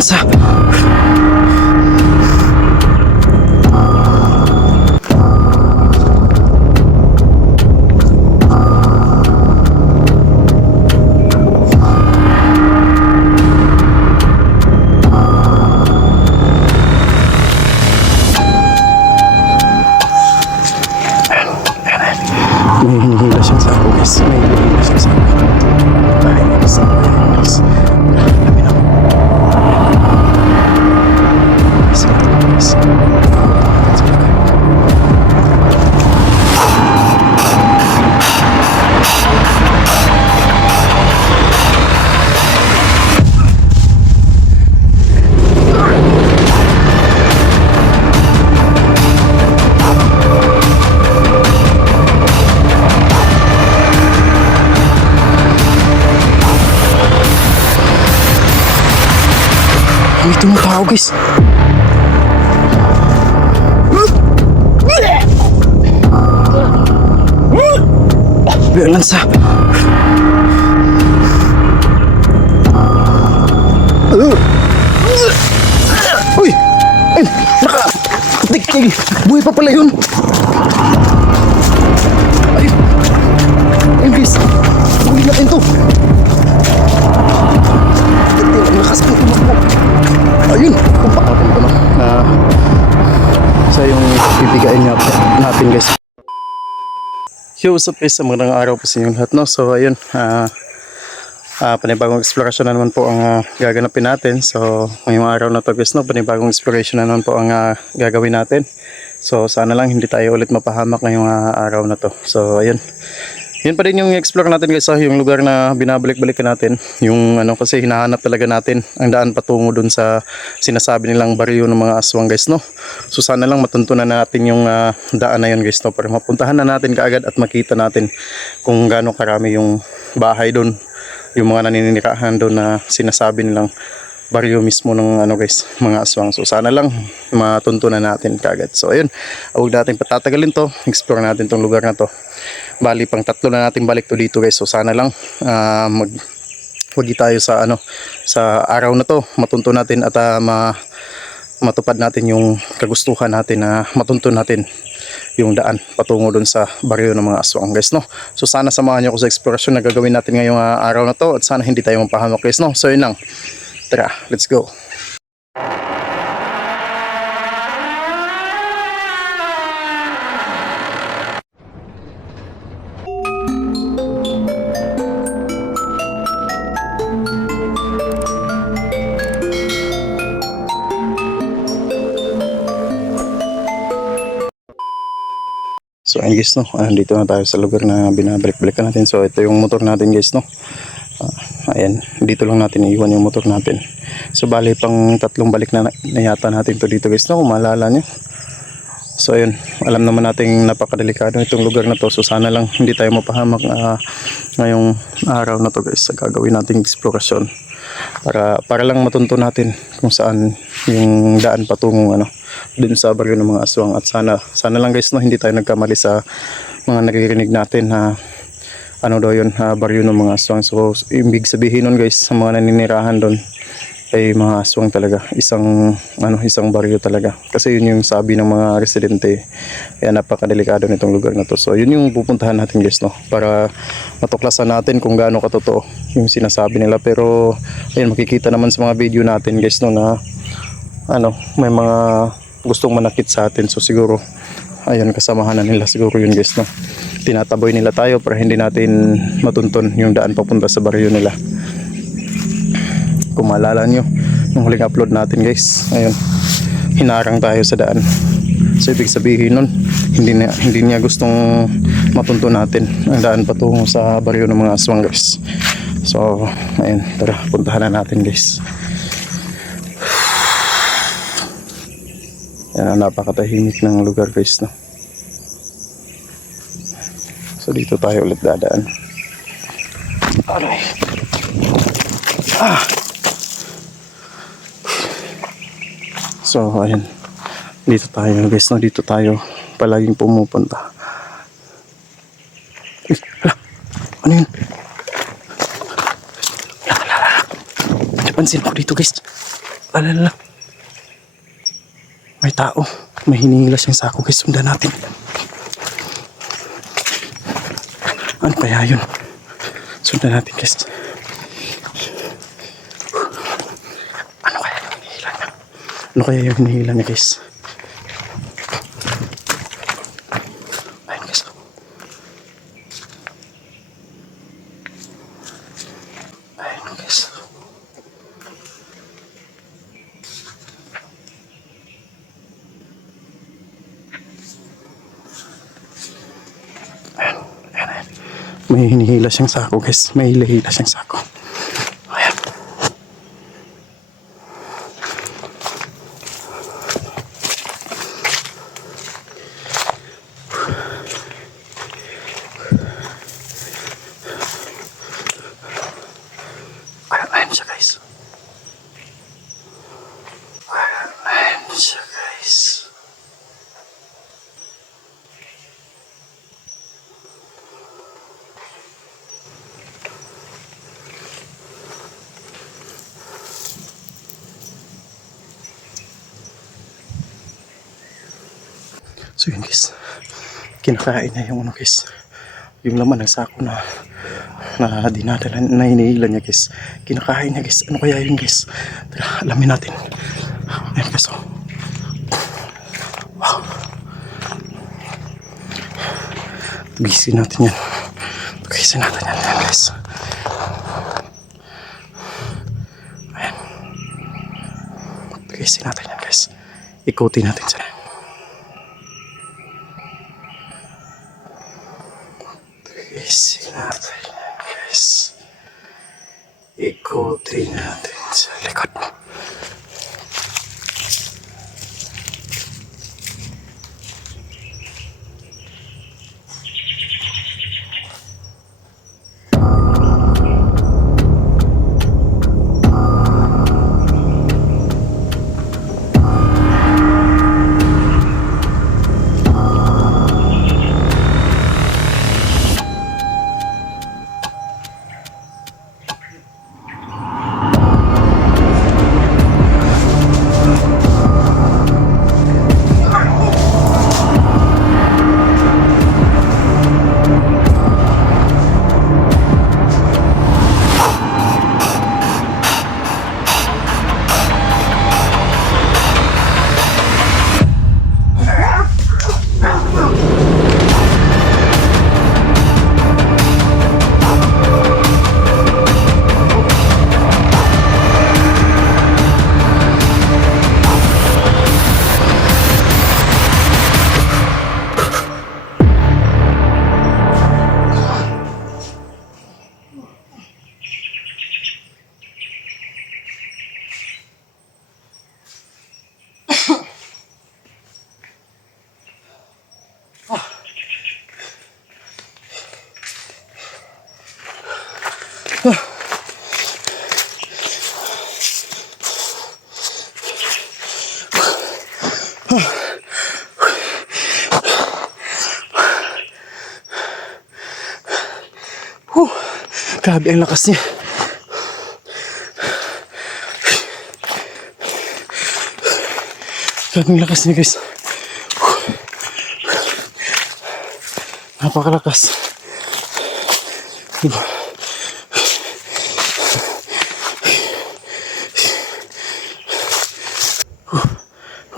Sa... May tumatao guys. Bilang sa... Uy! Ay! Naka... Tik, tik. Buhay pa pala yun. Ay! Ayun guys. Natin guys. Yo, what's up guys? Magandang araw po sa inyong lahat no. So ayun, ah ah panibagong exploration na naman po ang ah, gaganapin natin. So ngayong araw na to guys no, panibagong exploration na naman po ang ah, gagawin natin. So sana lang hindi tayo ulit mapahamak ngayong ah, araw na to. So ayun. Yun pa rin yung explore natin guys, ah, yung lugar na binabalik-balikan natin. Yung ano kasi hinahanap talaga natin ang daan patungo dun sa sinasabi nilang baryo ng mga aswang guys no. So sana lang matuntunan natin yung ah, daan na yun guys no para mapuntahan na natin kaagad at makita natin kung gaano karami yung bahay doon, yung mga naninirahan doon na sinasabi nilang baryo mismo ng ano guys, mga aswang. So sana lang matuntunan natin kaagad. So ayun, huwag natin patatagalin to. Explore natin tong lugar na to. Bali pang tatlo na natin balik to dito guys. So sana lang ah, mag wagi tayo sa ano sa araw na to matunto natin at ah, ma, matupad natin yung kagustuhan natin na matunto natin yung daan patungo dun sa baryo ng mga aswang guys no so sana samahan niyo ako sa explorasyon na gagawin natin ngayong ah, araw na to at sana hindi tayo mapahamak guys no so yun lang tara let's go So ayun guys no, ah, dito na tayo sa lugar na binabalik-balikan natin. So ito yung motor natin guys no. Ayan, dito lang natin iiwan yung motor natin. So bali pang tatlong balik na, na yata natin to dito guys no, kung maalala nyo. So ayun, alam naman nating napakadelikado itong lugar na to. So sana lang hindi tayo mapahamak ah, ngayong araw na to guys sa gagawin nating eksplorasyon. Para para lang matunto natin kung saan yung daan patungong ano dun sa baryo ng mga aswang at sana sana lang guys no hindi tayo nagkamali sa mga naririnig natin na ano daw yun ah, baryo ng mga aswang. So ibig sabihin nun guys sa mga naninirahan doon ay mga aswang talaga. Isang ano isang baryo talaga. Kasi yun yung sabi ng mga residente. Kaya napakadelikado nitong lugar na to. So yun yung pupuntahan natin guys no? Para matuklasan natin kung gaano katotoo yung sinasabi nila. Pero ayun makikita naman sa mga video natin guys no na ano may mga gustong manakit sa atin. So siguro ayun kasamahan nila siguro yun guys no? Tinataboy nila tayo para hindi natin matunton yung daan papunta sa baryo nila. Kung maalala nyo nung huling upload natin guys ayun hinarang tayo sa daan. So ibig sabihin nun hindi, na, hindi niya gustong matunto natin ang daan patungo sa baryo ng mga aswang guys. So ayun tara puntahan na natin guys. Yan napakatahimik ng lugar guys no so dito tayo ulit dadaan aray ah So, ayun. Dito tayo, guys, no? Dito tayo palaging pumupunta. Uy, hala. Ano yun? Hala, hala, hala. Napansin ako dito, guys. Alala. May tao. May hinihila siyang sako guys. Sundan natin. Ano kaya yun? Sundan natin guys. Ano kaya yung hinihila niya? Ano kaya yung hinihila niya guys? Ayun guys. Ayun guys. Ayan, ayan, ayan. May hinihila siyang sako guys. May hinihila siyang sako. Ayan. Ayan, ayan siya guys. Ayan, ayan siya guys. So yun guys, kinakain niya yung ano guys, yung laman ng sako na na dinadala, na hinihila niya guys. Kinakain niya guys, ano kaya yun guys? Tara, alamin natin. Ayan guys, oh. Wow. Gisin natin yan. Gisin natin yan, yan guys. Ayan. Gisin natin yan guys. Ikutin natin sila. Huh, grabe ang lakas niya. Grabe ang lakas niya guys. Napakalakas. Diba?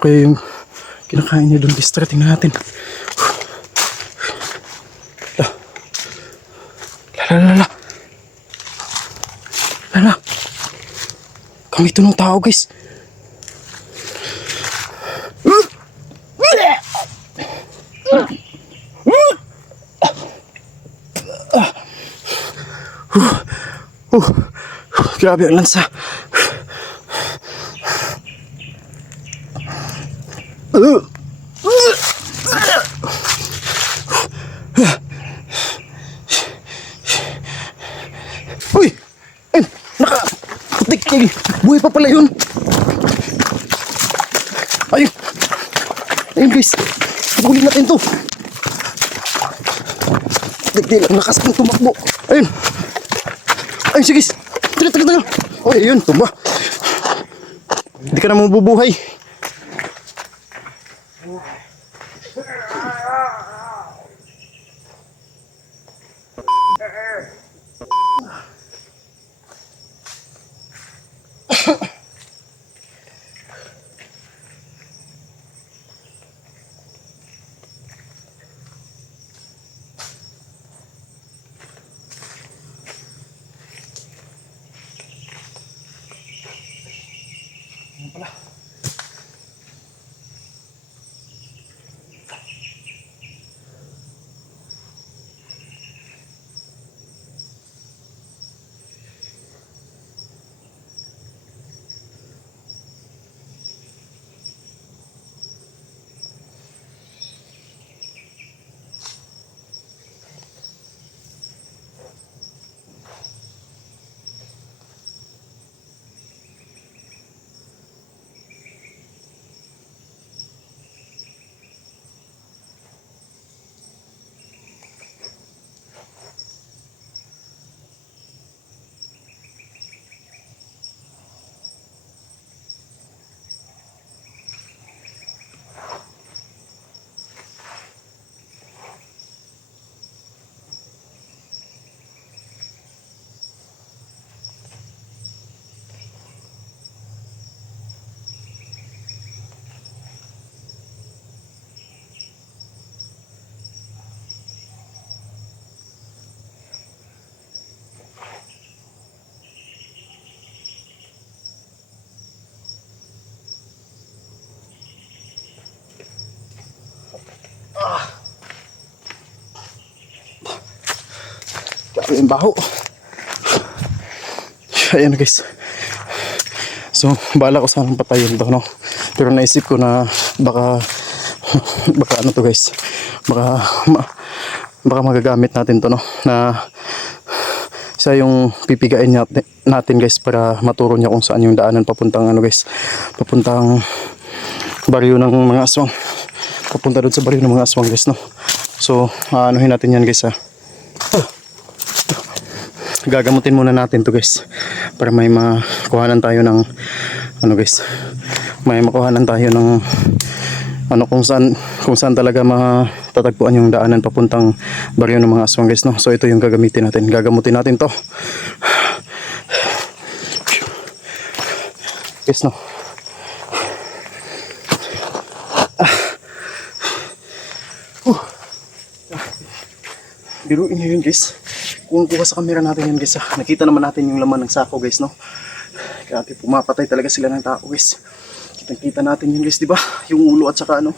Kaya yung kinakain niya doon, guys. Tara, tingnan natin. Lala, lala. Lala. Kami ito ng tao, guys. Grabe ang lansa. Uy! Ay! Naka... Putik! Ay, buhay pa pala yun! Ayun! Ayun guys! Pagulin natin to! Putik! Ang lakas tumakbo! Ayun! Ayun sige! Tira, tira, tira! Oh, ayun! Tumba! Hindi ka na mabubuhay. Grabe yung baho. Ayan guys. So, bala ko sanang patayin to, no? Pero naisip ko na baka, baka ano to guys, baka, ma, baka magagamit natin to, no? Na, siya yung pipigain niya, natin guys para maturo niya kung saan yung daanan papuntang ano guys, papuntang baryo ng mga aswang. Papunta doon sa baryo ng mga aswang guys, no? So, anuhin natin yan guys, ha? gagamutin muna natin to guys para may makuhanan tayo ng ano guys may makuhanan tayo ng ano kung saan kung saan talaga matatagpuan yung daanan papuntang baryo ng mga aswang guys no? So ito yung gagamitin natin. Gagamutin natin to. Guys no Biruin nyo yun guys. Kung kuha sa camera natin yun guys ha. Nakita naman natin yung laman ng sako guys no. Grabe pumapatay talaga sila ng tao guys. Kitang kita natin yun guys di ba? Yung ulo at saka ano.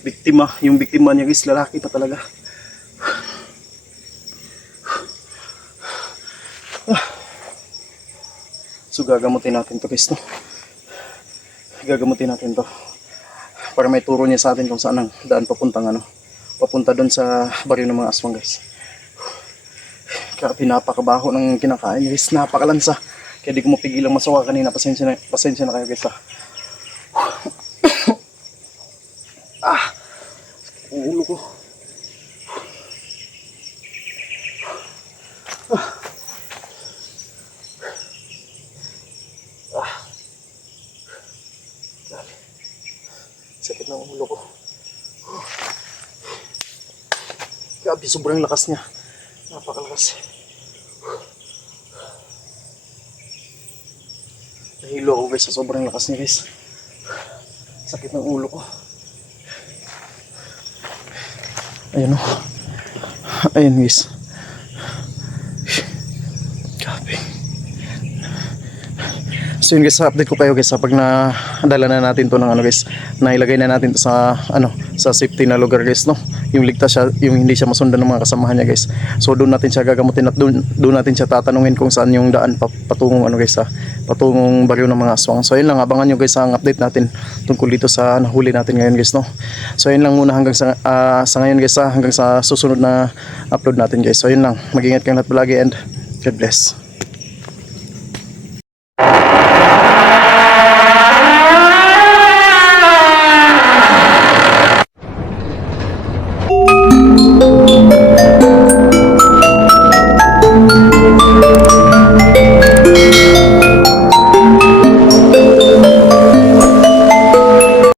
Biktima. Yung biktima niya guys lalaki pa talaga. Ah. So gagamutin natin to guys no. Gagamutin natin to. Para may turo niya sa atin kung saan ang daan papuntang ano papunta doon sa baryo ng mga aswang guys. Grabe napakabaho ng kinakain guys, napakalansa. Kaya di ko mapigilang masawa kanina, pasensya na, pasensya na kayo guys ha. ah, ang ulo ko. Ah. Ah. Grabe. Sakit ng ulo ko. Grabe, sobrang lakas niya. Napakalakas. Nahilo ako guys sa sobrang lakas niya guys. Sakit ng ulo ko. Ayan o. Ayan guys. Grabe. So yun guys, update ko kayo guys sa pag na dala na natin to ng ano guys, nailagay na natin to sa ano, sa safety na lugar guys no. Yung ligtas siya, yung hindi siya masundan ng mga kasamahan niya guys. So doon natin siya gagamutin at doon, doon natin siya tatanungin kung saan yung daan pa, patungong ano guys ha, patungong baryo ng mga aswang. So yun lang, abangan nyo guys ang update natin tungkol dito sa nahuli natin ngayon guys no. So yun lang muna hanggang sa, ah, sa ngayon guys ha, hanggang sa susunod na upload natin guys. So yun lang, mag-ingat kang lahat palagi and God bless.